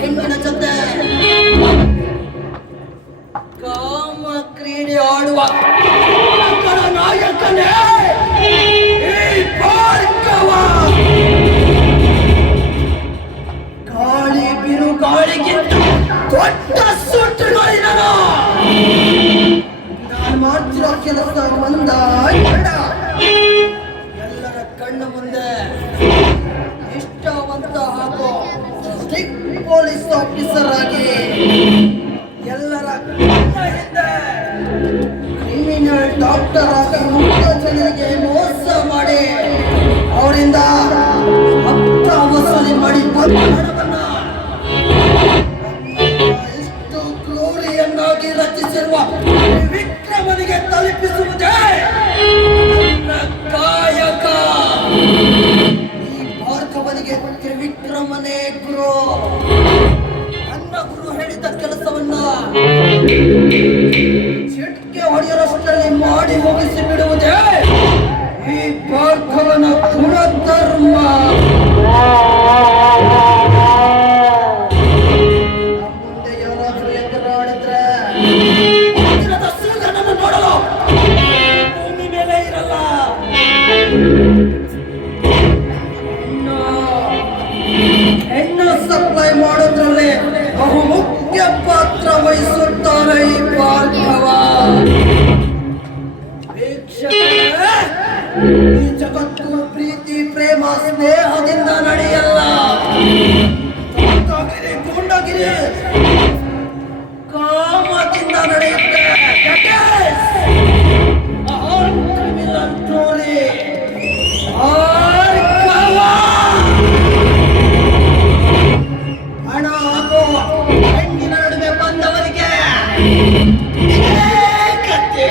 ಹಿಂಬಡಚುತ್ತೆ ಕಾಮ ಕ್ರೀಡೆ ಆಡುವ ನಾಯಕನೇ ಗಾಳಿ ಬಿರುಗಾಳಿಗಿಂತ ದೊಡ್ಡ ಸುಟ್ಟುಗಳಿದನ ನಾನು ಮಾಡ್ತಿರೋ ಕೆಲಸ ಒಂದ ಎರಡ ಪೊಲೀಸ್ ಆಫೀಸರ್ ಆಗಿ ಎಲ್ಲರ ಕ್ರಿಮಿನಲ್ ಡಾಕ್ಟರ್ ಆಗಿ ಮುಖ್ಯಜನೆಗೆ ಮೋಸ ಮಾಡಿ ತ್ರಿವಿಕ್ರಮನೇ ಗುರು ಸ್ನೇಹದಿಂದ ನಡೆಯಲ್ಲ. ಗೂಂಡಗಿರಿ ಗೂಂಡಗಿರಿ ಕಾಮದಿಂದ ನಡೆಯುತ್ತೆ. ಹಣ ಹಾಕೋ ಹೆಣ್ಣಿನ ನಡುವೆ ಬಂದವರಿಗೆ ಕತ್ತೆ